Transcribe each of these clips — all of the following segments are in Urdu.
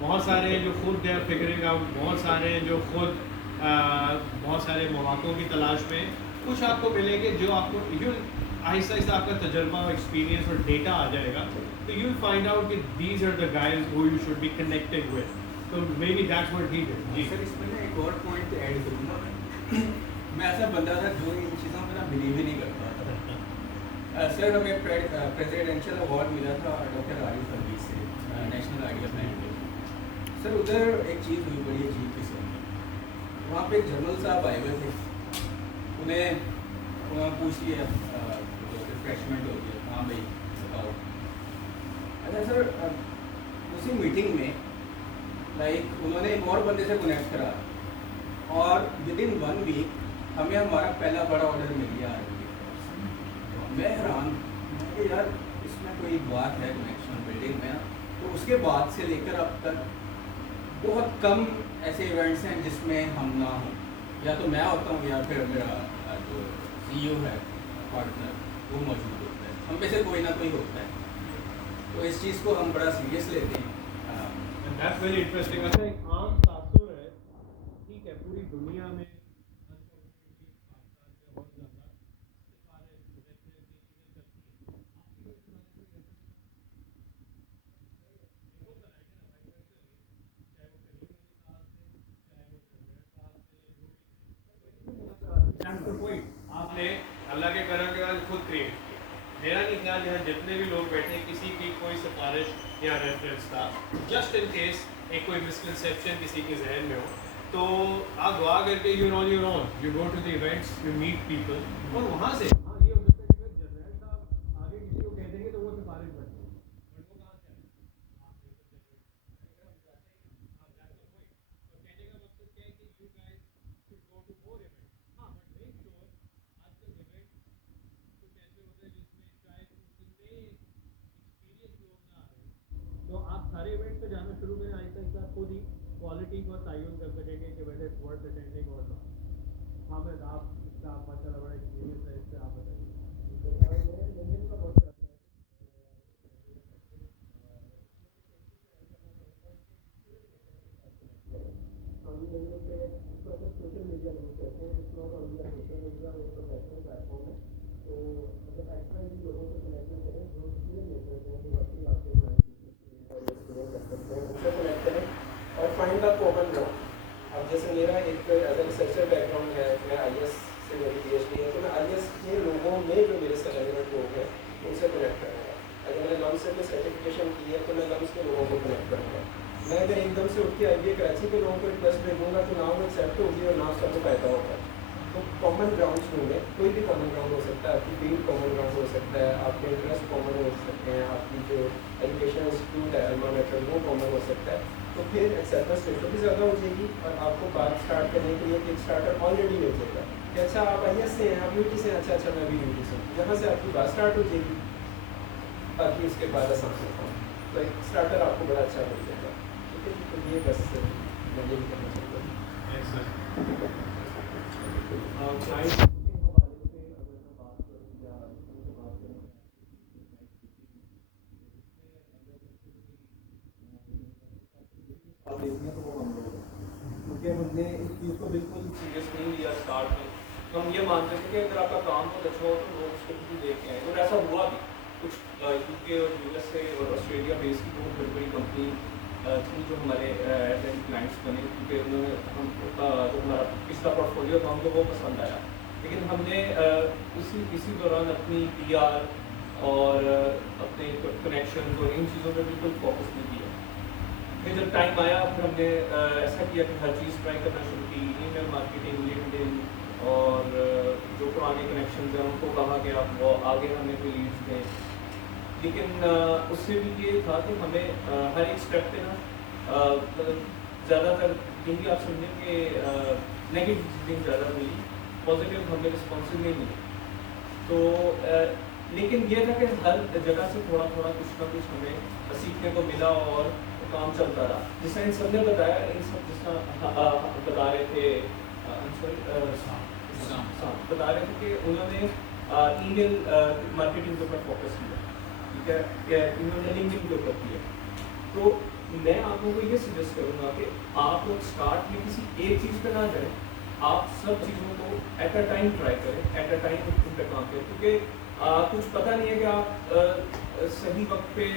بہت سارے جو خود دے فگرنگ آؤٹ، بہت سارے جو خود بہت سارے مواقعوں کی تلاش میں کچھ آپ کو ملیں گے جو آپ کو آہستہ آہستہ آپ کا تجربہ اور ایکسپیرینس اور ڈیٹا آ جائے گا تو یو ول فائنڈ آؤٹ کہ these are the guys who you should be connected with. تو may be that's what he did. جی سر اس میں نا ایک اور پوائنٹ ایڈ کروں گا میں ایسا بندہ تھا جو ان چیزوں پہ نا بلیو ہی نہیں کرتا تھا. سر ہمیں پریزیڈینشیل اوارڈ ملا تھا ڈاکٹر عارف الوی سے نیشنل آئیڈیا پلان کے. سر ادھر ایک چیز ہوئی بڑی عجیب قسم کی. وہاں پہ ایک جنرل صاحب آئے ہوئے تھے. انہیں پوچھ لیا ریفریشمنٹ ہو گیا. ہاں بھائی بتاؤ. اچھا سر اسی میٹنگ میں لائک انہوں نے ایک اور بندے سے کنیکٹ کرا اور ود ان 1 ویک ہمیں ہمارا پہلا بڑا آرڈر مل گیا آر کے. میں حیران کہ یار اس میں کوئی بات ہے کنیکشن بلڈنگ میں. تو اس کے بعد سے لے کر اب تک بہت کم ایسے ایونٹس ہیں جس میں ہم نہ ہوں. یا تو میں ہوتا ہوں یا پھر میرا جو سی او ہے پارٹنر وہ موجود ہوتا ہے. ہم میں سے کوئی نہ کوئی ہوتا ہے. تو اس چیز کو ہم بڑا سیریس لیتے ہیں. That's very interesting. اچھا ایک عام تاثر ہے ٹھیک ہے پوری دنیا میں بہت زیادہ آپ نے اللہ کے کرم کے بعد خود کریٹ کیا. میرا نہیں خیال یہاں جتنے بھی لوگ بیٹھے کسی کی کوئی سفارش یا ریفرنس تھا جسٹ ان کیس ایک کوئی مسکنسیپشن کسی کے ذہن میں ہو تو آپ دعا کر کے you go to the events you meet people اور وہاں سے ہاں یہ ہو سکتا ہے کہ جرنیل صاحب آگے کسی کو کہہ دیں گے تو وہ سفارش بن جائے گی بٹ وہ کہاں سے آئے آپ نے تو آپ جاتے ہیں اور کہنے کا مقصد کیا ہے کہ you guys should go to more events. ہاں بٹ میک شیور آج کل ایونٹ کچھ ایسے ہوتے ہیں جس میں شاید اتنے ایکسپیرینس لوگ نہ آ رہے تو آپ سارے ایونٹ پہ جانا شروع کریں آہستہ آہستہ خود ہی کوالٹی کو تعین کر سکیں گے کہ ویسے اٹس ورتھ اٹینڈنگ اور ناٹ. حامد آپ اس کا آپ ماشاء اللہ بڑا ایکسپیرینس ہے اس سے آپ بتائیے. سوشل میڈیا نہیں کہتے ہیں اس لوگ سوشل میڈیا ایک پروفیشنل پلیٹ فارم ہے تو مطلب ایکسٹرا بھی لوگوں سے کنیکشن کریں جو ایکسپیرینس لے سکتے ہیں جو وقتی آپ کے ایکسپیرینس کر سکتے ہیں ان سے کنیکٹ کریں اور فائنڈ دا کامن گراؤنڈ. اب جیسے میرا ایک as a researcher back ground ہے میں آئی ایس سے میری پی ایچ ڈی ہے تو میں آئی ایس کے لوگوں میں جو میرے سے ریلیونٹ لوگ ہیں ان سے کنیکٹ کروں گا. اگر میں نے لمس سے کوئی سرٹیفکیشن کی ہے تو میں لمس کے لوگوں کو کنیکٹ کروں گا. میں اگر ایک دم سے اٹھ کے آئی بی کراچی کے لوگوں کو ریکویسٹ بھیجوں گا تو نہ وہ ایکسیپٹ ہوگی اور نہ اس کا کوئی فائدہ ہوگا. تو کامن گراؤنڈس ڈھونڈیں. کوئی بھی کامن گراؤنڈ ہو سکتا ہے. آپ کی فیلڈ کامن گراؤنڈ ہو سکتا ہے. آپ کے انٹرسٹ کامن ہو سکتے ہیں. آپ کی جو ایجوکیشن انسٹیٹیوٹ ہے الما میٹر وہ کامن ہو سکتا ہے. تو پھر ایکسیپٹنس ریشو بھی زیادہ ہو جائے گی اور آپ کو بات اسٹارٹ کرنے کے لیے ایک اسٹارٹر آلریڈی مل جائے گا کہ اچھا آپ آئی ایس سے ہیں آپ یو ٹی سے ہیں. اچھا اچھا میں بھی یو ٹی سے ہوں. یہاں سے آپ کی بات اسٹارٹ ہو جائے گی باقی اس کے بعد آسان ہوتا ہوں. تو ایک اسٹارٹر آپ کو بڑا اچھا مل جائے گا. ٹھیک ہے تو یہ بس میں یہی کرنا چاہتا ہوں. کیونکہ ہم نے اس چیز کو بالکل سیریس نہیں لیا اسٹارٹ میں. ہم یہ مانتے تھے کہ اگر آپ کا کام بہت اچھا ہو تو لوگ اس کو بھی دیکھ کے آئیں اور ایسا ہوا بھی. کچھ یو کے اور یو ایس اے اور آسٹریلیا بیس کی بہت بڑی بڑی کمپنی تھیں جو ہمارے ایز این کلائنٹس بنے کیونکہ انہوں نے ہم جو ہمارا پچھلا پورٹ فولیو تھا ہم کو وہ پسند آیا. لیکن ہم نے اسی دوران اپنی پی آر اور اپنے کنیکشن اور ان چیزوں پہ بالکل فوکس نہیں کیا. پھر جب ٹائم آیا پھر ہم نے ایسا کیا کہ ہر چیز ٹرائی کرنا شروع کی. ای میل مارکیٹنگ لنکڈن اور جو پرانے کنیکشنز ہیں ان کو کہا کہ آپ وہ آگے ہمیں کوئی لیڈس دیں. لیکن اس سے بھی یہ تھا کہ ہمیں ہر ایک اسٹیپ پہ نا زیادہ تر یہی آپ سمجھیں کہ نیگیٹو چیزیں زیادہ ملی. پازیٹیو ہمیں رسپانسو نہیں ملی. تو لیکن یہ تھا کہ ہر جگہ سے تھوڑا تھوڑا کچھ نہ کچھ ہمیں سیکھنے کو ملا اور کام چلتا رہا. جس طرح ان سب نے بتایا ان سب جس طرح بتا رہے تھے بتا رہے تھے کہ انہوں نے ای میل مارکیٹنگ کے اوپر فوکس کیا. ٹھیک ہے انہوں نے لنکڈن کے اوپر کیا. تو میں آپ لوگوں کو یہ سجیسٹ کروں گا کہ آپ لوگ اسٹارٹ میں کسی ایک چیز پہ نہ جائیں, آپ سب چیزوں کو ایٹ اے ٹائم ٹرائی کریں, ایٹ اے ٹائم ان پہ کام کریں, کیونکہ کچھ پتہ نہیں ہے کہ آپ صحیح وقت پہ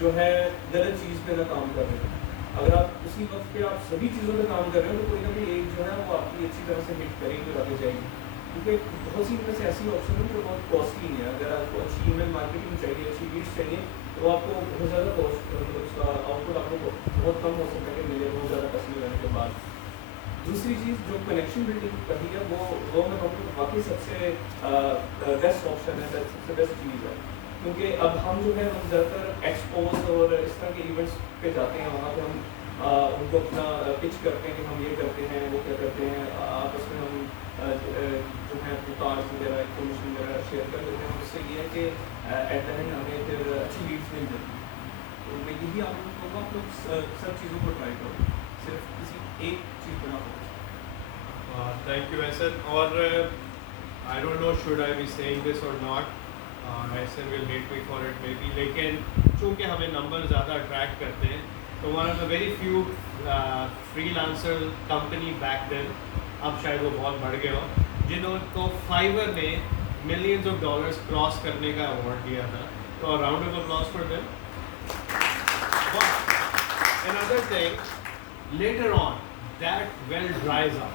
جو ہے غلط چیز پہ نہ کام کر رہے ہیں. اگر آپ اسی وقت پہ آپ سبھی چیزوں پہ کام کر رہے ہو تو کوئی نہ کوئی ایک جو ہے وہ آپ کی اچھی طرح سے ہٹ کریں گے اور آگے جائیں گے, کیونکہ بہت سی میں سے ایسی آپشن ہیں جو بہت کاسٹلی ہیں. اگر آپ کو اچھی ای میل مارکیٹنگ چاہیے, اچھی لیڈس چاہیے, تو آپ کو بہت زیادہ کاسٹ, اس کا آؤٹ پٹ آپ کو بہت کم ہو سکتا ہے کہ ملے بہت زیادہ کسٹمر رہنے کے بعد. دوسری چیز جو کنیکشن بلڈنگ کرنی ہے وہ میں کہوں کہ واقعی سب سے بیسٹ آپشن ہے, سب سے بیسٹ چیز ہے, کیونکہ اب ہم جو ہے ہم زیادہ تر ایکسپوز اور اس طرح کے ایونٹس پہ جاتے ہیں, وہاں پہ ہم ان کو اپنا پچ کرتے ہیں کہ ہم یہ کرتے ہیں, وہ کیا کرتے ہیں, آپس میں ہم جو ہے اپنے کارڈ وغیرہ انفارمیشن وغیرہ شیئر کر دیتے ہیں. اس سے یہ ہے کہ ایٹ دا اینڈ ہمیں پھر اچھی لیڈس مل جاتی ہیں. تو میں یہی آپ لوگوں کو کہوں گا آپ لوگ سب چیزوں کو ٹرائی کرو, صرف کسی ایک چیز بنا ہو. Thank you, Ahsan. اور I don't know should I be saying this or not. Ahsan will hate me for it maybe. لیکن چونکہ ہمیں نمبر زیادہ اٹریکٹ کرتے ہیں تو one of the very few freelancer company back then, اب شاید وہ بہت بڑھ گئے ہو, جنہوں کو فائور نے millions of dollars کراس کرنے کا award دیا تھا. تو round of applause for them. But another thing, later on that well dries up.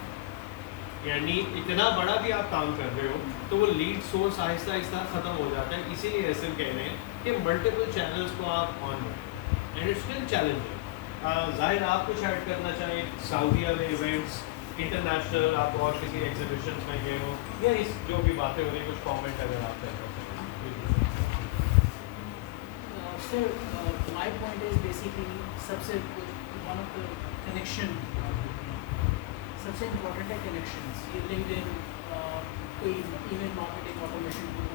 یعنی اتنا بڑا بھی آپ کام کر رہے ہو تو وہ لیڈ سورس آہستہ آہستہ ختم ہو جاتا ہے. اسی لیے ایسے کہہ رہے ہیں کہ ملٹیپل چینلس کو آپ آن رکھیں, اینڈ اٹس اسٹل چیلنجنگ. ظاہر آپ کچھ ایڈ کرنا چاہیں سعودیہ میں ایونٹس, انٹرنیشنل, آپ اور کسی ایگزیبیشنس میں گئے ہو, یا اس جو بھی باتیں ہو رہی ہیں کچھ کامنٹ اگر آپ کر سکیں. Sir, my point is basically سب سے one of the connection, سب سے امپورٹنٹ ہے کنیکشنس. یہ لنکڈ ان, کوئی ای میل مارکیٹنگ, آٹومیشن ٹول,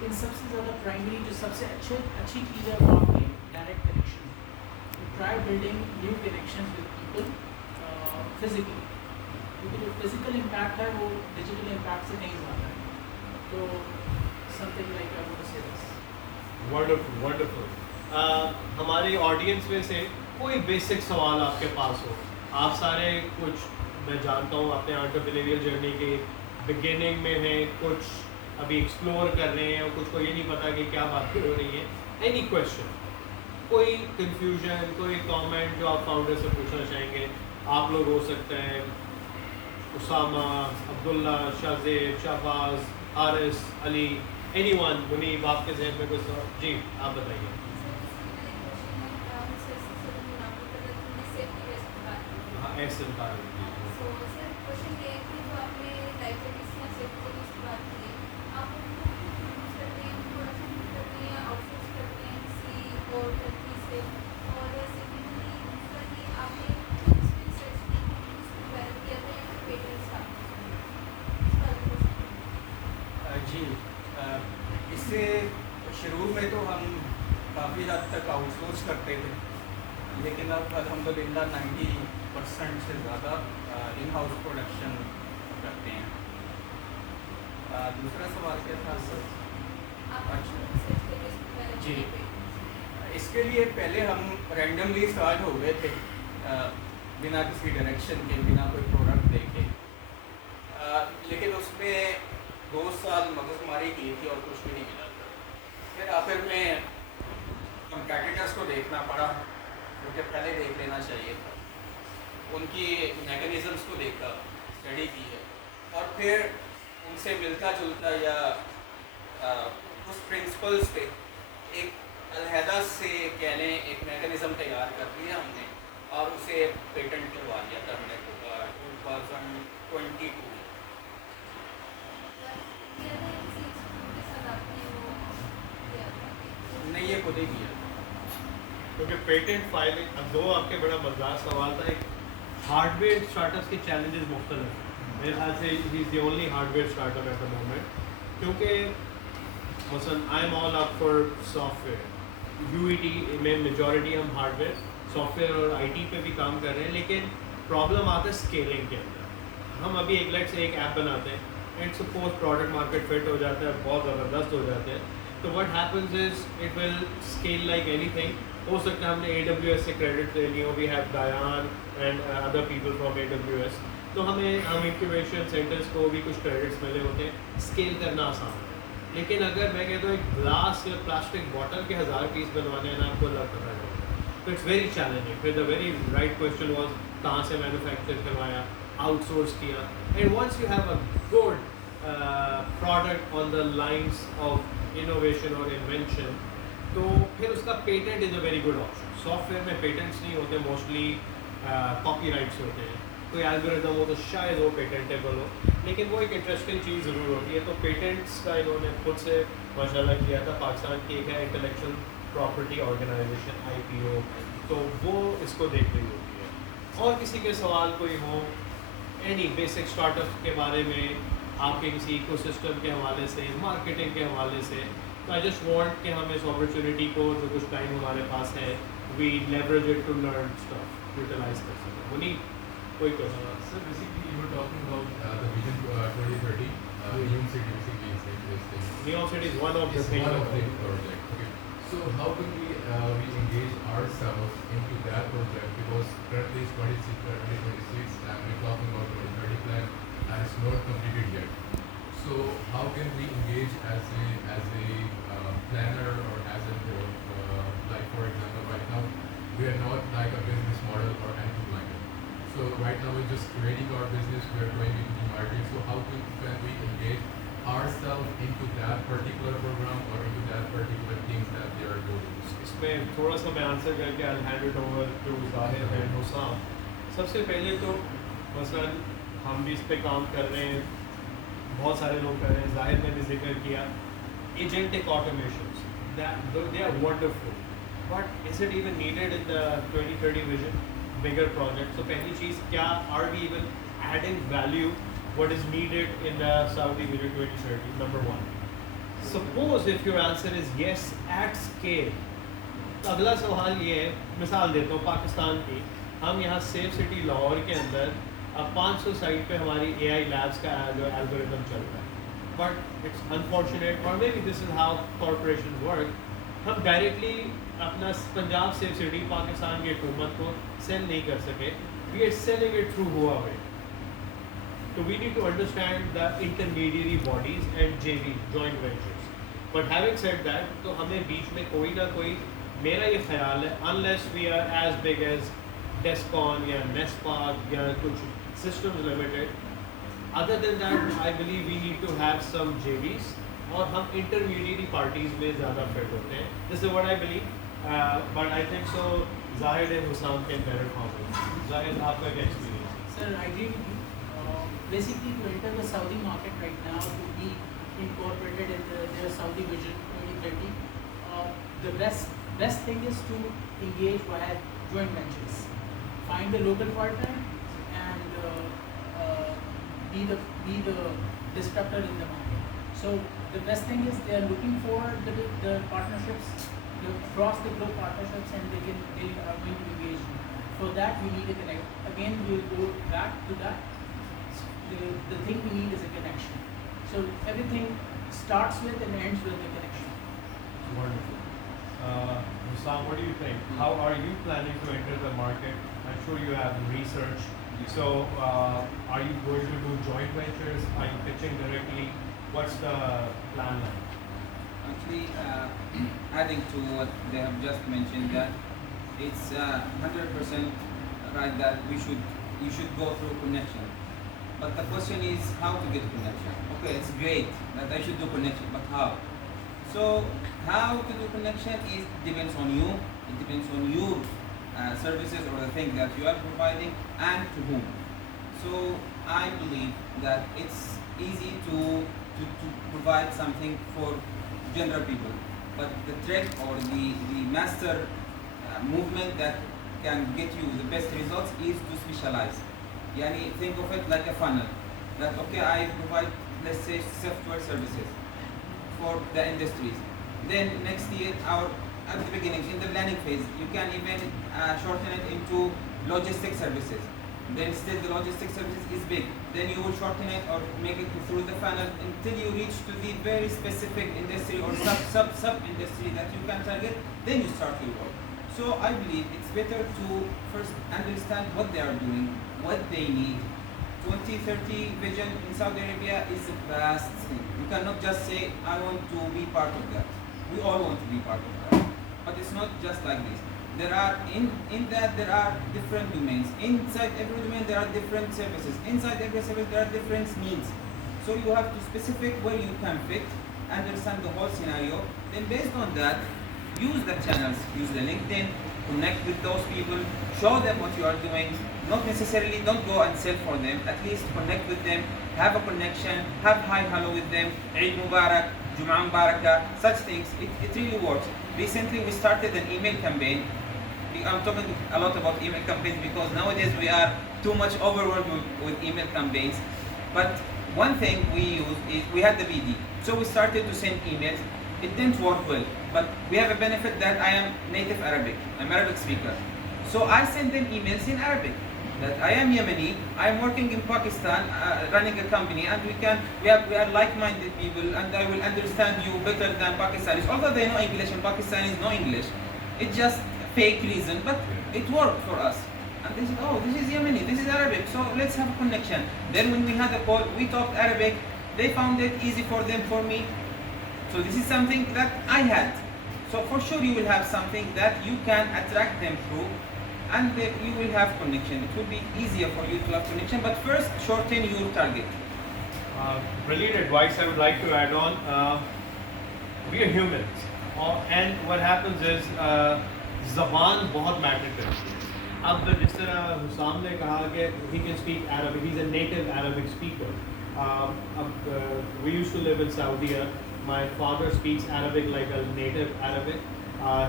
ان سب سے زیادہ پرائمری جو سب سے اچھی چیز ہے وہ آپ کی direct connection. Try building new connections with people physically, کیونکہ جو فزیکل امپیکٹ ہے وہ ڈیجیٹل امپیکٹ سے نہیں زیادہ ہے. تو something like I want to say this. Wonderful wonderful. ہماری آڈینس میں سے کوئی بیسک سوال آپ کے پاس ہو, آپ سارے کچھ میں جانتا ہوں اپنے انٹرپرینیوریل جرنی کے بگننگ میں ہیں, کچھ ابھی ایکسپلور کر رہے ہیں اور کچھ کو یہ نہیں پتا کہ کیا باتیں ہو رہی ہیں. اینی کویشچن, کوئی کنفیوژن, کوئی کامنٹ جو آپ فاؤنڈر سے پوچھنا چاہیں گے. آپ لوگ ہو سکتے ہیں اسامہ, عبداللہ, شاہزیب, شہباز, حارث, علی, اینی ون, منیب, آپ کے ذہن میں کچھ سوال. جی آپ بتائیے. ہاں احسن طارق. جی, اس سے شروع میں تو ہم کافی حد تک آؤٹ سورس کرتے تھے, لیکن اب الحمدللہ 90% سے زیادہ ان ہاؤس پروڈکشن کرتے ہیں. دوسرا سوال کیا تھا سر؟ جی, اس کے لیے پہلے ہم رینڈملی اسٹارٹ ہو گئے تھے, بنا کسی ڈائریکشن کے, بنا کوئی پروڈکٹ دیکھے, لیکن اس میں 2 سال مغز ماری کی تھی اور کچھ بھی نہیں ملا تھا. پھر آخر میں کمپیٹیٹرس کو دیکھنا پڑا, کیونکہ پہلے دیکھ لینا چاہیے تھا. ان کی میکینزمس کو دیکھا, اسٹڈی کی ہے, اور پھر ان سے ملتا جلتا یا اس پرنسپلس پہ ایک علیحدہ سے کہہ لیں ایک میکینزم تیار کر دیا ہم نے, اور اسے پیٹنٹ کروا دیا تھا ہم نے 2022. نہیں, یہ خود ہی کیا. کیونکہ پیٹنٹ فائلنگ, اب دو آپ کے بڑا مزدار سوال تھا. ایک ہارڈ ویئر اسٹارٹ اپس کے چیلنجز مختلف ہیں. میرے خیال سے he is the only hardware startup at the moment, کیونکہ مثلاً I am all up for software. U E T میں میجورٹی ہم ہارڈ ویئر, سافٹ ویئر اور آئی ٹی پہ بھی کام کر رہے ہیں, لیکن پرابلم آتا ہے اسکیلنگ کے اندر. ہم ابھی ایک لیٹ سے ایک ایپ بناتے ہیں, and suppose product market fit ہو جاتا ہے, بہت زبردست ہو جاتے ہیں, تو what happens is it will scale like anything. ہو سکتا ہے ہم نے AWS سے کریڈٹ لے لی ہو, we have guys and other people from AWS, تو ہم انکیوبیشن سینٹرس کو بھی کچھ کریڈٹس ملے ہوتے ہیں, اسکیل کرنا آسان ہے. لیکن اگر میں کہتا ہوں ایک گلاس یا پلاسٹک بوٹل کے 1000 پیس بنوانے ہیں نا, آپ کو اللہ پتہ نہیں, تو اٹس ویری چیلنجنگ. پھر the very right question was کہاں سے مینوفیکچر کروایا, آؤٹ سورس کیا, and once you have a good product on the lines of innovation اور انوینشن, تو پھر اس کا patent is a very good option. Software میں پیٹنٹس نہیں ہوتے, موسٹلی کاپی رائٹس ہوتے ہیں. کوئی الگورتھم ہو تو شاید وہ پیٹنٹیبل ہو, لیکن وہ ایک انٹرسٹنگ چیز ضرور ہوتی ہے. تو پیٹنٹس کا انہوں نے خود سے ماشاء اللہ کیا تھا. پاکستان کی ایک ہے انٹلیکچوئل پراپرٹی آرگنائزیشن IPO, تو وہ اس کو دیکھ رہی ہوتی ہے. اور کسی کے سوال کوئی ہو اینی بیسک اسٹارٹ اپ کے بارے میں, آپ کے کسی ایکو سسٹم کے حوالے سے, مارکیٹنگ کے حوالے سے, تو آئی جسٹ وانٹ کہ ہم اس اپرچونیٹی کو جو کچھ ٹائم ہمارے پاس ہے, we leverage it to learn stuff, utilise کر سکیں. منی کوئی question? So basically, you were talking about the vision 2030, Neom City basically is interesting. Neom City is one of the It's things. one of the project. Okay. So how can we engage ourselves into that project? Because currently it's 2026 and we're talking about 2030 plan and it's not completed yet. So how can we engage as a planner or as a like for example right now we are not like a business model or anything like that. So right now we're just creating our business, we are going into the market. So how can we engage ourselves into that particular program or into that particular things that they are doing? اس میں تھوڑا سا میں آنسر کر کے I'll hand it over to ظاہر اینڈ حسام. سب سے پہلے تو مثلاً ہم بھی اس پہ کام کر رہے ہیں, بہت سارے لوگ کر رہے ہیں. ظاہر نے بھی ذکر کیا ایجنٹک آٹومیشنس, they are wonderful, but is it even needed in the 2030 vision, bigger project? So پہلی چیز, کیا are we even adding value what is needed in the Saudi Vision 2030? Number one. Suppose if your answer is yes at scale, تو اگلا سوال یہ ہے, مثال دیتا ہوں پاکستان کی, ہم یہاں سیف سٹی لاہور کے اندر اب 500 سائٹ پہ ہماری AI لیبس کا جو الگورتھم چل رہا ہے, بٹ اٹس انفارچونیٹ اور مے be this is how corporation work, ہم ڈائریکٹلی اپنا پنجاب سیف سٹی پاکستان کی حکومت کو سیل نہیں کر سکے. We are selling it through Huawei. So we need to understand the intermediary bodies and JV, joint ventures. But having said that, تو ہمیں بیچ میں کوئی نہ کوئی, میرا یہ خیال ہے, unless we are as big as Descon یا NESPAC یا کچھ systems limited, other than that I believe we need to have some JVs, اور ہم intermediary parties میں زیادہ fit ہوتے ہیں. This is what I believe, but I think so Zahid and Hussam can better comment. Zahid, آپ کا کیا experience? Sir, I agree with you. Basically, to enter the Saudi market right now, to be incorporated in their Saudi Vision 2030, the best thing is to engage via joint ventures. Find the local partner and be the disruptor in the market. So the best thing is they are looking for the partnerships, the cross the globe partnerships, and they are going to engage. For that we need a connect. Again, we will go back to that. The thing we need is a connection. So everything starts with and ends with the connection. Wonderful. Hussam, what do you think? How are you planning to enter the market? I'm sure you have research. So are you going to do joint ventures? Are you pitching directly? What's the plan like? Actually, adding to what they have just mentioned, that it's 100% right that you should go through connection. But the question is how to get connection. Okay, it's great that I should do connection, but how? So how to do connection depends on you. It depends on your services or the thing that you are providing and to whom. So I believe that it's easy to provide something for general people, but the trick or the master movement that can get you the best results is to specialize. Yani think of it like a funnel. That okay, I provide, let's say, software services for the industries. Then next year, at the beginning, in the planning phase, you can even shorten it into logistic services. Then still the logistic services is big. Then you will shorten it or make it through the funnel until you reach to the very specific industry or sub industry that you can target. Then you start your work. So I believe it's better to first understand what they are doing, what they need. 2030 vision in Saudi Arabia is a vast thing. You cannot just say, I want to be part of that. We all want to be part of that. But it's not just like this. There are, in that there are different domains. Inside every domain there are different services. Inside every service there are different needs. So you have to specific where you can fit, understand the whole scenario. Then based on that, use the channels, use the LinkedIn, connect with those people, show them what you are doing. Not necessarily, don't go and sell for them. At least connect with them, have a connection, have hi hello with them, Eid Mubarak, Jum'ah Mubarakah, such things. It really works. Recently we started an email campaign. I'm talking a lot about email campaigns because nowadays we are too much overwhelmed with email campaigns. But one thing we use is we had the BD. So we started to send emails. It didn't work well, but we have a benefit that I am native Arabic. I'm Arabic speaker. So I send them emails in Arabic. That I am Yemeni, I am working in Pakistan, running a company, and we are like-minded people, and I will understand you better than Pakistanis. Although they know English and Pakistanis know English, it's just fake reason, but it worked for us. And they said, oh, this is Yemeni, this is Arabic, so let's have a connection. Then when we had a call, we talked Arabic. They found it easy for them, for me. So this is something that I had. So for sure you will have something that you can attract them through, and you will have connection. It will be easier for you to have connection, but first shorten your target. Brilliant advice. I would like to add on. We are humans, and what happens is زبان بہت میٹر کرتی ہے. اب جس طرح حسام نے کہا کہ he can speak Arabic, he's a native Arabic speaker. We used to live in Saudi. My father speaks Arabic like a native Arabic.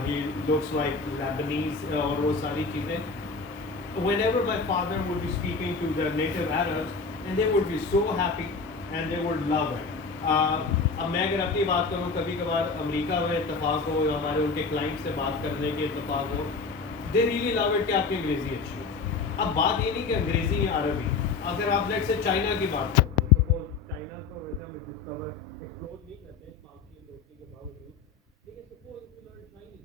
He looks like Lebanese اور وہ ساری چیزیں. Whenever my father would be speaking to the native Arabs, and they would be so happy and they would love it. اب میں اگر اپنی بات کروں, کبھی کبھار امریکہ میں اتفاق ہو یا ہمارے ان کے کلائنٹ سے بات کرنے کے اتفاق ہو, دے ریلی لو اٹ کہ آپ کی انگریزی اچھی ہو. اب بات یہ نہیں کہ انگریزی یا عربی, اگر آپ لیٹ سے چائنا کی بات کریں, سپوز چائنا کو ویسے ہم ڈسکور ایکسپلور نہیں کرتے 5 کی دوستی کے باوجود, لیکن سپوز یو لرن چائنیز,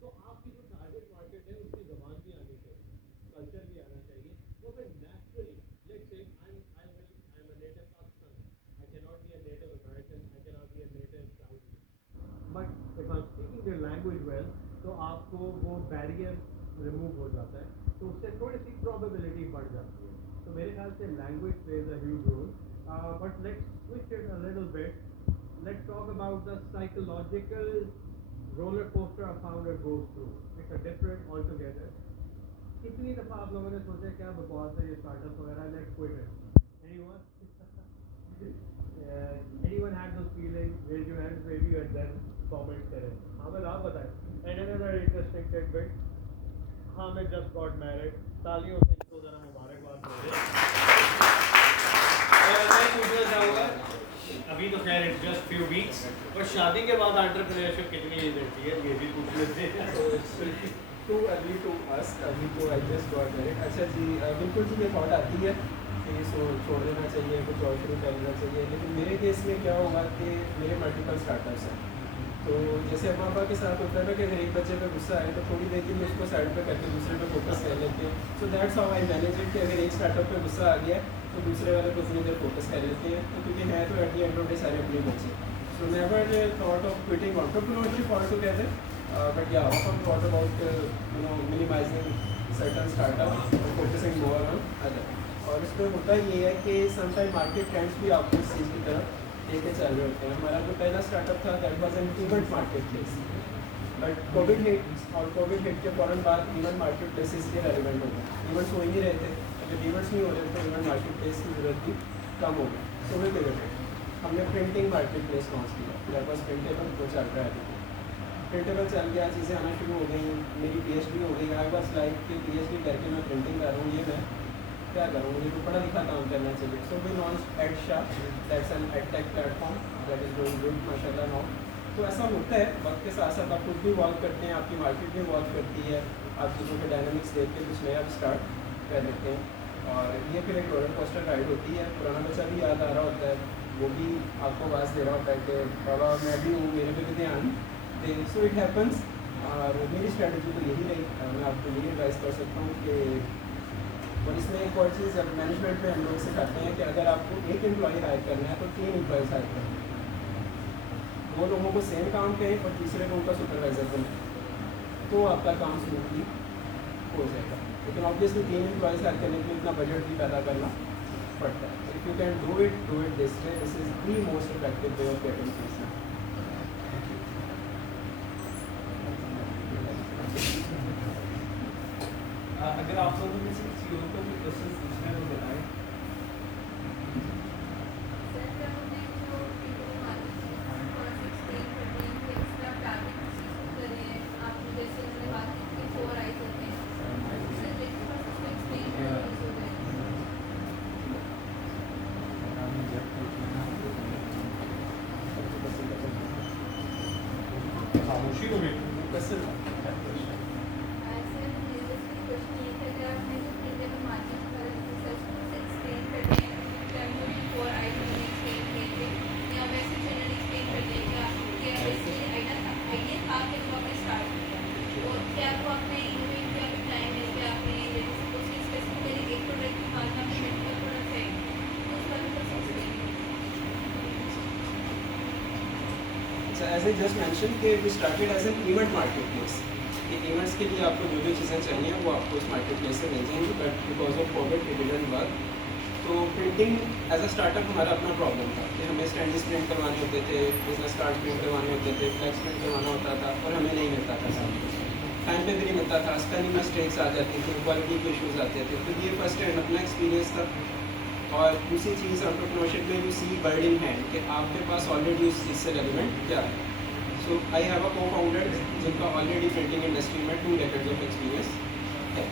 تو آپ کی جو ٹارگیٹ مارکیٹ ہے اس کی زبان بھی آنی چاہیے, کلچر بھی آنا چاہیے. تو پھر naturally let say I am a native Pakistani, I cannot be a native American, I cannot be a native Saudi. But if I'm speaking their language well, تو آپ کو وہ بیریئر ریموو ہو جاتا ہے, تو اس سے تھوڑی سی پرابیبلٹی بڑھ جاتی ہے. تو میرے خیال سے language plays a huge role. But let's switch it a little bit. Let's talk about the psychological roller coaster a founder goes through. It's a different altogether. کتنی دفعہ آپ لوگوں نے سوچا کیا بکواس ہے یہ اسٹارٹ اپ وغیرہ, let's quit it. Anyone had those feelings? Raise your hands maybe and then comment کریں. حامد آپ بتائیں. And another interesting tidbit, Hamid just got married. تالیوں سے ان کو ذرا مبارکباد دو. میں پوچھنا چاہوں گا, ابھی تو خیر اٹس جسٹ فیو ویکس, پر شادی کے بعد انٹرپرینیورشپ کتنی ایج رہتی ہے, یہ بھی پوچھ لیتے ہیں. Too early to ask. ابھی تو I just got married. اچھا جی, بالکل جی یہ تھاٹ آتی ہے کہ چھوڑ دینا چاہیے, کچھ اور شروع کر لینا چاہیے. لیکن میرے کیس میں کیا ہوگا کہ میرے ملٹیپل اسٹارٹ اپس ہیں. تو جیسے ابا ابا کے ساتھ ہوتا ہے نا کہ اگر ایک بچے پہ غصہ آئے تو تھوڑی دیر کے لیے اس کو سائڈ پہ کر کے دوسرے پہ فوکس کر لیتے ہیں. So that's how I manage it کہ اگر ایک اسٹارٹ اپ پہ غصہ آ گیا تو دوسرے والے پہ اتنی دیر فوکس کر لیتے ہیں. تو کیونکہ ہے تو at the end of day سارے اپنے بچے. So never thought of quitting entrepreneurship all together, but yeah often thought about minimizing certain startups and focusing more on other. اور اس میں ہوتا یہ ہے کہ سم ٹائم مارکیٹ ٹرینڈس بھی آپ کو اس چیز کی طرف لے کے چل رہے ہوتے ہیں. ہمارا جو پہلا اسٹارٹ اپ تھا that was an event marketplace, but Covid hit, اور کووڈ ہٹ کے فوراً بعد ایونٹ مارکیٹ پلیسز کے ریلیونٹ ہو گئے. ایونٹس ہو ہی نہیں رہے تھے, اگر ایونٹس نہیں ہو رہے تو ایونٹ مارکیٹ پلیس کی ضرورت بھی کم ہو گئی. سو وی پیوٹڈ, ہم نے پرنٹنگ مارکیٹ پلیس لانچ کیا. دیٹ واز پرنٹیبل, جو چل رہا ہے پرنٹیبل چل گیا, چیزیں آنا شروع ہو گئی. میری پی ایچ ڈی ہو گئی. آئی واز لائک کہ پی ایچ ڈی کر کے میں پرنٹنگ کر رہا ہوں, یہ میں کیا کروں, مجھے تو پڑھا لکھا کام کرنا چاہیے. So we launch ad shop, that's an ad tech platform that is doing good ماشاء اللہ ناؤ. تو ایسا ہوتا ہے وقت کے ساتھ ساتھ آپ خود بھی ایوالو کرتے ہیں, آپ کی مارکیٹ بھی ایوالو کرتی ہے, آپ چیزوں کے ڈائنامکس دیکھ کے کچھ نیا بھی اسٹارٹ کر لیتے ہیں. اور یہ پھر ایک رولر کوسٹر رائڈ ہوتی ہے. پرانا بچہ بھی یاد آ رہا ہوتا ہے, وہ بھی آپ کو آواز دے رہا ہوتا ہے کہ بابا میں بھی ہوں, میرے پہ بھی دھیان دے. So it happens. اور میری اسٹریٹجی تو یہی رہی. میں آپ کو یہی ایڈوائز کر سکتا ہوں کہ اور اس میں ایک اور چیز مینجمنٹ میں ہم لوگ سکھاتے ہیں کہ اگر آپ کو ایک امپلائی ہائر کرنا ہے تو 3 امپلائیز ہائر کرنا ہے. 2 لوگوں کو سیم کام کریں اور تیسرے کو ان کا سپروائزر بنیں تو آپ کا کام اسموتھلی ہو جائے گا. لیکن آبویسلی 3 امپلائیز ہائر کرنے کے لیے اتنا بجٹ بھی پیدا کرنا پڑتا ہے. If you can do it this way, this is the most effective way of getting things. اگر آپ لوگوں میں سے کسی اور کو بھی کوشچن پوچھنا ہے تو بتائیں. خاموشی ہو گئی. ایز اے جسٹ مینشن کہ we started as an event marketplace. Events کے لیے آپ کو جو چیزیں چاہیے وہ آپ کو اس مارکیٹ پلیس سے مل جائیں گی. But because of Covid it didn't work. تو printing as a startup ہمارا اپنا پرابلم تھا کہ ہمیں اسٹینڈرڈ پرنٹ کروانے ہوتے تھے, بزنس کارڈ پرنٹ کروانے ہوتے تھے, فلیکس پرنٹ کروانا ہوتا تھا اور ہمیں نہیں ملتا تھا. ٹائم پہ بھی نہیں ملتا تھا. اسپیلنگ مسٹیکس آ جاتی تھی, کوالٹی کے ایشوز آتے تھے. تو یہ فرسٹ ہینڈ اپنا ایکسپیرینس تھا. اور دوسری چیز انٹرپرینورشپ میں you see bird in hand کہ آپ کے پاس آلریڈی اس چیز سے ریلیونٹ کیا ہے. سو آئی ہیو اے کو فاؤنڈر جن کا آلریڈی پرنٹنگ انڈسٹری میں 2 decades آف ایکسپیرینس ہے.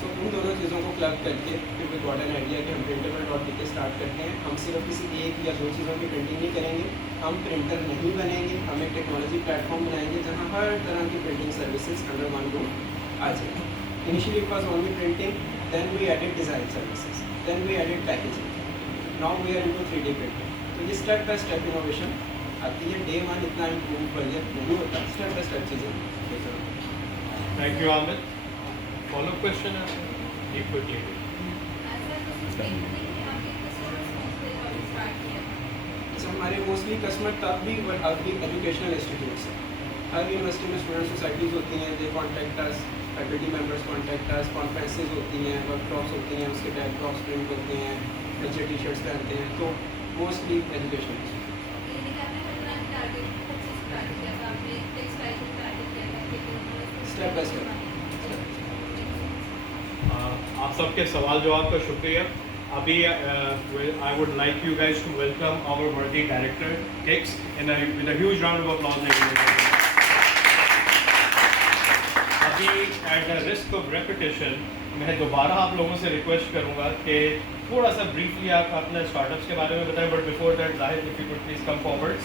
سو ان دونوں چیزوں کو کلب کر کے پھر وی گاٹ این آئیڈیا کہ ہم printable.pk اسٹارٹ کرتے ہیں. ہم صرف کسی 1 یا 2 چیزوں کی پرنٹنگ نہیں کریں گے, ہم پرنٹر نہیں بنیں گے, ہم ایک ٹیکنالوجی پلیٹ فارم بنائیں گے جہاں ہر طرح کی printing services under one room آ جائیں. Initially it was only printing, then we added design services, then we added packaging, now we are into 3D printing. تو یہ اسٹیپ بائی اسٹیپ انوویشن آتی ہے. ڈے 1 اتنا امپروو پروجیکٹ نہیں ہوتا, اسٹیپ بائی اسٹیپ چیزیں. Thank you Aamir. Follow up question ہے ہمارے موسٹلی کسٹمر تب بھی ایجوکیشنل انسٹیٹیوٹس ہیں. ہر یونیورسٹی میں اسٹوڈنٹ سوسائٹیز ہوتی ہیں, they contact us, faculty members contact us, conferences ہوتی ہیں, ورک شاپس ہوتی ہیں, اس کے بیک ڈراپس پرنٹ ہوتے ہیں, بچے ٹی شرٹس پہنتے ہیں. تو mostly educational step by step. آپ سب کے سوال جواب کا شکریہ. ابھی I would like you guys to welcome our worthy director Kix with a huge round of applause. ابھی at the risk of repetition میں دوبارہ آپ لوگوں سے ریکویسٹ کروں گا کہ تھوڑا سا بریفلی آپ اپنے اسٹارٹ اپس کے بارے میں بتائیں. بٹ بفور دیٹ ظاہر if you could please come forward.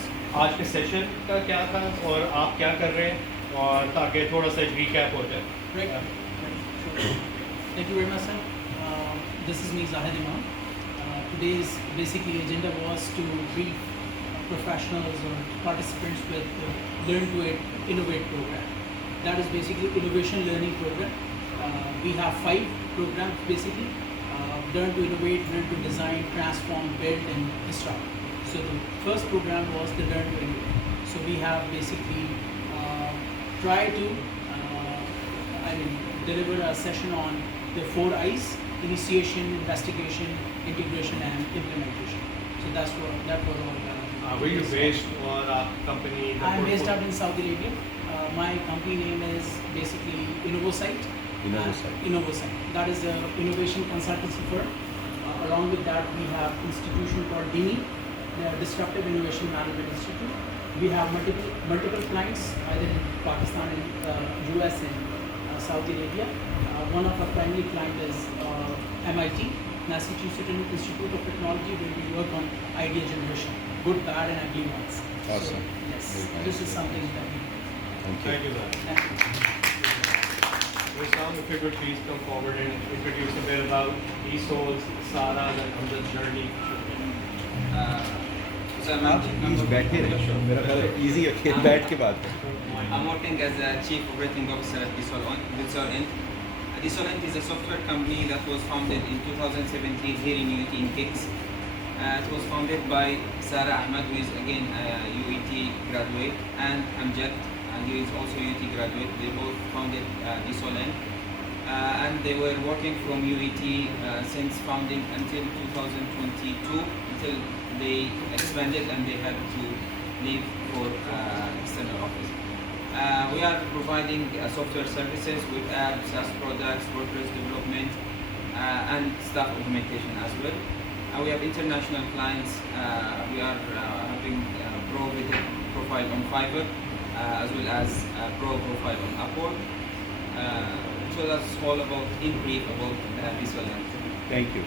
آج کے سیشن کا کیا تھا اور آپ کیا کر رہے ہیں, اور تاکہ تھوڑا سا ریکیپ ہو جائے. Thank you very much, sir. This is me, Zahid Imam. Today's basically agenda was to brief professionals or participants with Learn to Innovate program. That is basically innovation learning program. We have 5 programs basically. Learn to Innovate, Learn to Design, Transform, Build and Disrupt. So the first program was the Learn to Innovate. So we have basically tried to deliver a session on the 4 I's: initiation, investigation, integration and implementation. So that was all. Where you based or company? I'm based out in Saudi Arabia. My company name is basically Innovosite. Innovosite. That is an innovation consultancy firm. Along with that, we have institution called DINI, the Disruptive Innovation Management Institute. We have multiple clients either in Pakistan and US and Saudi Arabia. One of our primary client is MIT, Massachusetts Institute of Technology, where we work on idea generation, good, bad and ugly ones. Awesome. So, yes, Very nice. this is something that we do. Thank you, sir. Thank you. Wissam, if you could please come forward and introduce a bit about ESOL's, Sara's and Hamza's journey. بیٹھے رہے, میرا خیال ہے ایزی ہے, بیٹھ کے بات کریں. I'm working as a Chief Operating Officer at Dissolent. Dissolent is a software company that was founded in 2017 here in UET in Kicks. It was founded by Sarah Ahmed, who is again a UET graduate, and Amjad, and he is also UET graduate. They both founded Dissolent. And they were working from UET since founding until 2022, until they expanded and they had to leave for external office. We are providing software services with apps, SaaS products, WordPress development, and staff augmentation as well. We have international clients. We are having pro with profile on Fiverr, as well as pro profile on Upwork. So that's all about, in brief, about Dissolent. Thank you.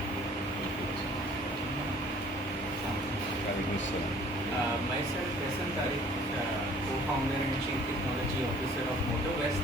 Myself, Hasan Tariq, co-founder and Chief Technology Officer of MotoWest.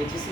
HEC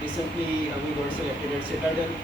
Recently we got selected at Citadel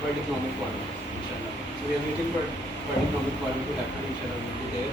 World Economic Forum inshallah. So we are waiting for World Economic Forum to happen, inshallah we'll be there.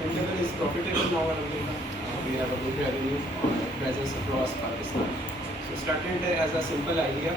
Printable is profitable now alhamdulillah. We have a good revenue presence across Pakistan. So started as a simple idea.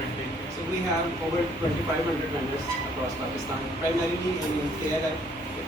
printing? So we have over 2,500 vendors across Pakistan, primarily in KLI,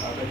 but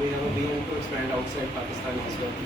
We have a vision to expand outside Pakistan as well.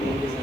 main reason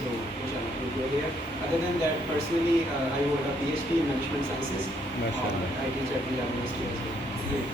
So inshallah we'll go there. Other than that, personally I hold a PhD in management sciences. MashaAllah. I teach at the university as well.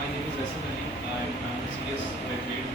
My name is Hasan Ali. I'm a CS graduate.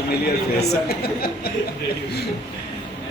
familiar face.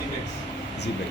Zebex. Zebex.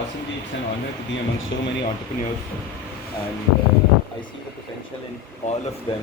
Awesome. It's an honor to be among so many entrepreneurs, and I see the potential in all of them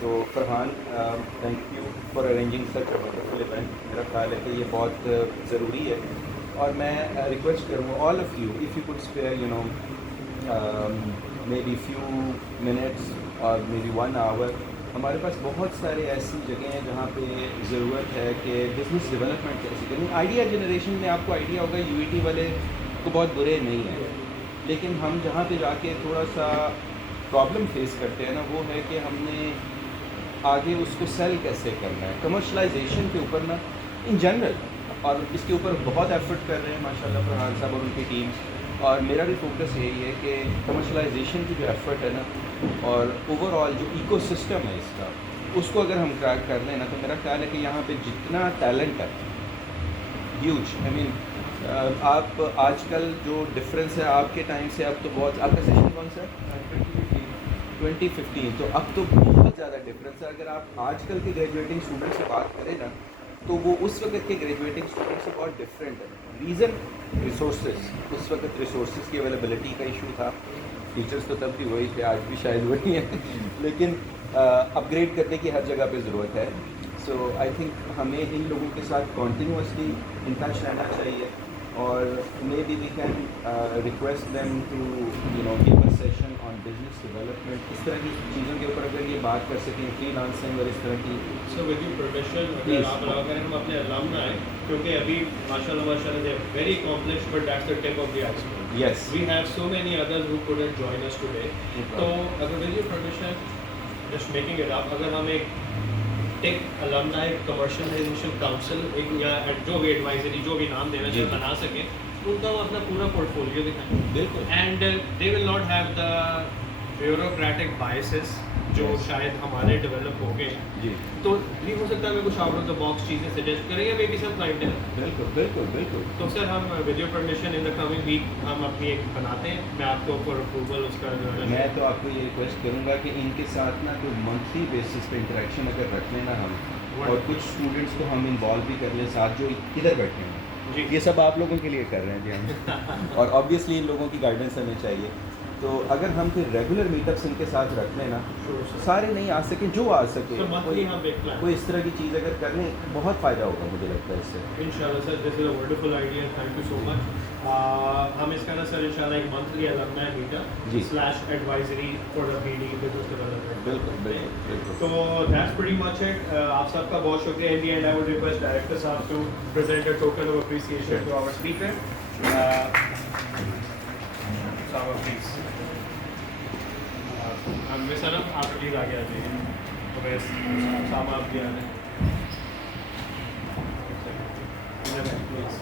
تو Farhan thank you for arranging such a wonderful event. میرا خیال ہے کہ یہ بہت ضروری ہے, اور میں ریکویسٹ کروں گا all of you if you could spare maybe few minutes اور مے بی 1 hour. ہمارے پاس بہت سارے ایسی جگہیں ہیں جہاں پہ ضرورت ہے کہ بزنس ڈیولپمنٹ کیسے کریں. آئیڈیا جنریشن میں آپ کو آئیڈیا ہوگا UET والے کو بہت برے نہیں ہیں, لیکن ہم جہاں پہ جا کے تھوڑا سا پرابلم فیس کرتے ہیں نا, وہ ہے کہ ہم نے آگے اس کو سیل کیسے کرنا ہے. کمرشلائزیشن کے اوپر نا ان جنرل, اور اس کے اوپر بہت ایفرٹ کر رہے ہیں ماشاء اللہ فرحان صاحب اور ان کی ٹیم, اور میرا بھی فوکس یہی ہے کہ کمرشلائزیشن کی جو ایفرٹ ہے نا, اور اوور آل جو ایکو سسٹم ہے اس کا, اس کو اگر ہم کریک کر لیں نا, تو میرا خیال ہے کہ یہاں پہ جتنا ٹیلنٹ ہے ہیوج. آئی مین آپ آج کل جو ڈفرینس ہے آپ کے ٹائم سے اب تو بہت, آپ کا سیشن کون سا ہے 2015, تو اب تو بہت زیادہ ڈفرینس ہے. اگر آپ آج کل کے گریجویٹنگ اسٹوڈنٹ سے بات کریں نا, تو وہ اس وقت کے گریجویٹنگ اسٹوڈنٹ سے بہت ڈفرینٹ ہے. ریزن ریسورسز, اس وقت ریسورسز کی اویلیبلٹی کا ایشو تھا. ٹیچرس تو تب بھی وہی تھے, آج بھی شاید وہی ہیں, لیکن اپ گریڈ کرنے کی ہر جگہ پہ ضرورت ہے. سو آئی تھنک ہمیں ان لوگوں کے ساتھ کنٹینیوسلی ان ٹچ رہنا چاہیے, اور may be we can request them to give a session on business development. اس طرح کی چیزوں کے اوپر اگر یہ بات کر سکیں, فری لانسنگ اور اس طرح کی. سو ود یو پرمیشن اگر آپ الاؤ کریں ہم اپنے الامنائی, کیونکہ ابھی ماشاء اللہ they very accomplished but that's the tip of the iceberg. Yes. We have so many others who couldn't join us today. تو اگر with your permission, just making it up, اگر ہم ایک ٹیک الامنائی کمرشلائزیشن کاؤنسل یا جو بھی ایڈوائزری جو بھی نام دینا چاہے بنا سکیں, ان کا وہ اپنا پورا پورٹ فولیو دکھائیں. بالکل. And they will not have the bureaucratic biases جو شاید ہمارے ڈیولپ ہو گئے. جی, تو بھی ہو سکتا ہے میں کچھ آؤٹ آف دا باکس چیزیں سجیسٹ کریں, یا مے بی سم کلائنٹ ہے. بالکل بالکل بالکل. تو سر ہم with your permission in the coming week ہم اپنی ایک بناتے ہیں, میں آپ کو فار اپروول اس کا جو ہے میں تو آپ کو یہ ریکویسٹ کروں گا کہ ان کے ساتھ نا جو منتھلی بیسس پہ انٹریکشن اگر رکھ لیں نا ہم, اور کچھ اسٹوڈنٹس کو ہم انوالو بھی کر لیں ساتھ جو ادھر بیٹھے ہیں. جی, یہ سب آپ لوگوں کے لیے کر رہے ہیں جی ہم, اور آبویسلی ان لوگوں کی گائیڈنس ہمیں چاہیے. تو اگر ہم پھر ریگولر میٹ اپس ان کے ساتھ رکھ لیں نا, سارے نہیں آ سکیں, جو آ سکے کوئی اس طرح کی چیز اگر کر لیں بہت فائدہ ہوگا مجھے لگتا ہے اس سے. انشاءاللہ sir this is a wonderful idea, thank you so much. ہم اس کا نا سر انشاءاللہ ایک monthly alumni meetup / advisory for the BD business development. بالکل بالکل. تو دیٹس پریٹی مچ اٹ. آپ سب کا بہت شکریہ. In the end I would request director صاحب to present a token of appreciation to our speaker. صاحب پلیز. سر آپ پلیز آگے آ جائیے. صاحب آپ بھی آ جائیں پلیز.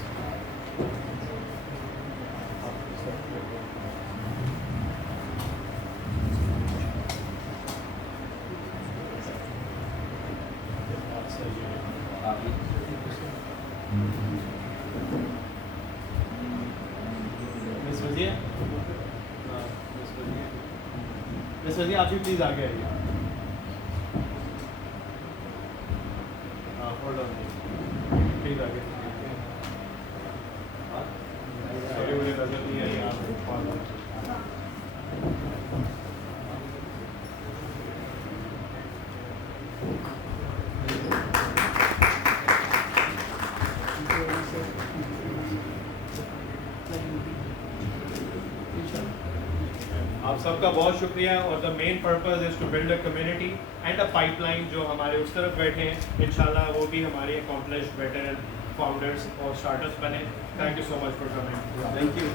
سر جی آپ بھی پلیز آگے آئیے. ہاں ہولڈ آن پلیز آگے. سوری مجھے نظر نہیں آئی آپ. آپ سب کا بہت شکریہ. اور the main purpose is to build a community and a pipeline. جو ہمارے اس طرف بیٹھے ہیں انشاءاللہ وہ بھی ہمارے اکمپلشڈ ویٹرن فاؤنڈرس اور اسٹارٹرس بنے. Thank you so much for coming. Thank you.